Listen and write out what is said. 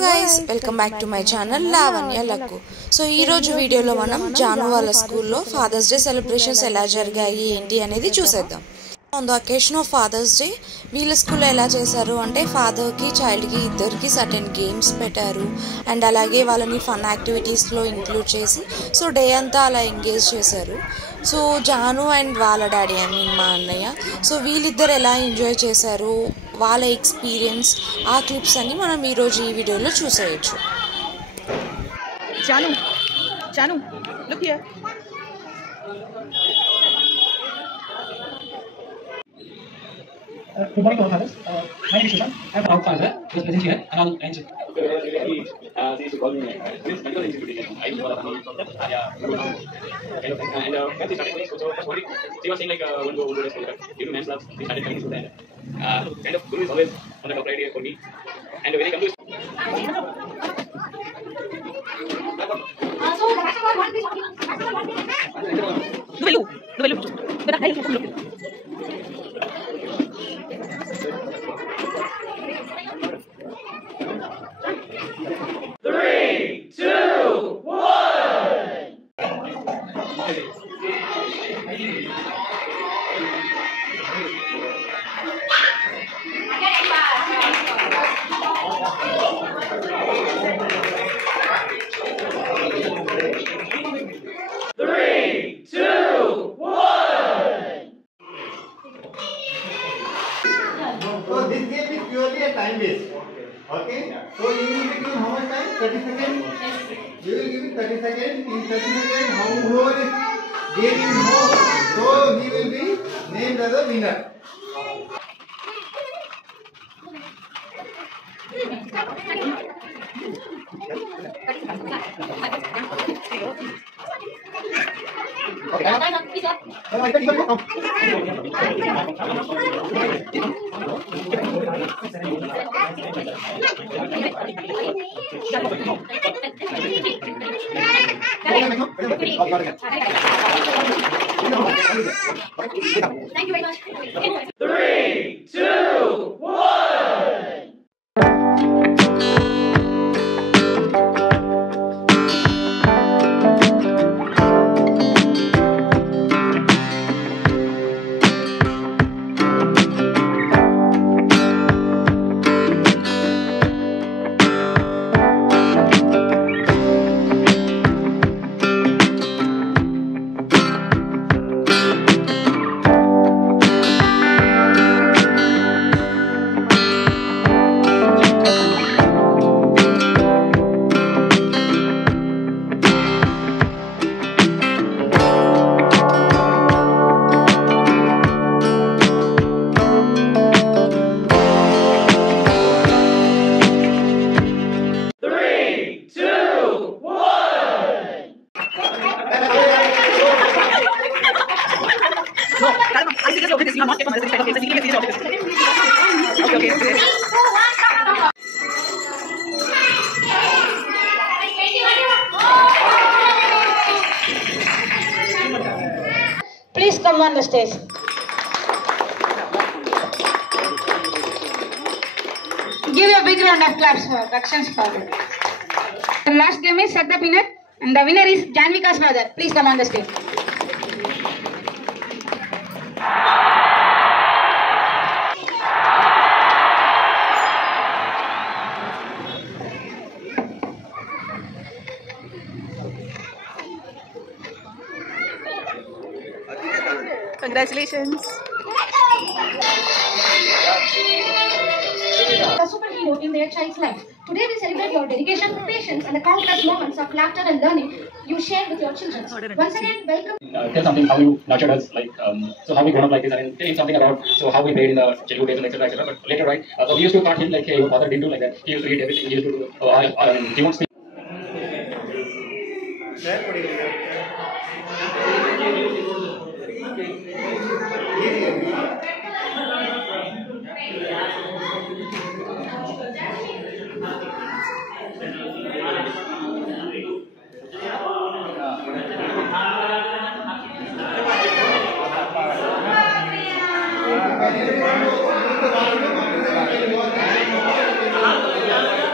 guys, welcome back to my channel Lavanya Lakku. So ee roju video lo manam Janu wala school lo Father's Day celebrations ela jargayi enti anedi chuseddam. On the occasion of Father's Day, వీళ్ళ స్కూల్లో ఎలా చేశారు అంటే ఫాదర్కి చైల్డ్కి ఇద్దరికి certain games పెట్టారు and అలాగే వాళ్ళని ఫన్ యాక్టివిటీస్లో ఇంక్లూడ్ చేసి సో డే అంతా అలా ఎంగేజ్ చేశారు. సో జాను అండ్ వాళ్ళ డాడీ ఐ మీన్ మా అన్నయ్య సో వీళ్ళిద్దరు ఎలా ఎంజాయ్ చేశారు వాళ్ళ ఎక్స్పీరియన్స్ ఆ క్లిప్స్ అన్ని మనం ఈరోజు ఈ వీడియోలో చూసేయచ్చు. Janu Janu look here. Good morning to all fathers. My name is Sushant. I am a proud father who is present here and all angels. They used to call me this medical institution. I used to call it and when they started going so first morning, she was saying like one go do this due to man's love, they started coming to that. Kind of Guru is always on the top right here for me. And when they come to So this game is purely a time based. Okay? So you will be given how much time? 30 seconds? You will give it 30 seconds. In 30 seconds, whoever is gaining more, so he will be named as a winner. Okay. Thank you very much. 3, 2, 1. Please come on the stage. Give a big round of applause for Rakshan's father. The last game is Set the Peanut and the winner is Janvika's father. Please come on the stage. Congratulations. A superhero in their child's life. Today we celebrate your dedication, patience, and the countless moments of laughter and learning you share with your children. Once again, welcome. Tell something how you nurtured us, like so how we grown up like this, and tell him something about so how we played in the childhood days and etc. etc. But later, right? So we used to taught him like, hey, your father didn't do like that. He used to eat everything. He used to do. He won't speak. Thank you.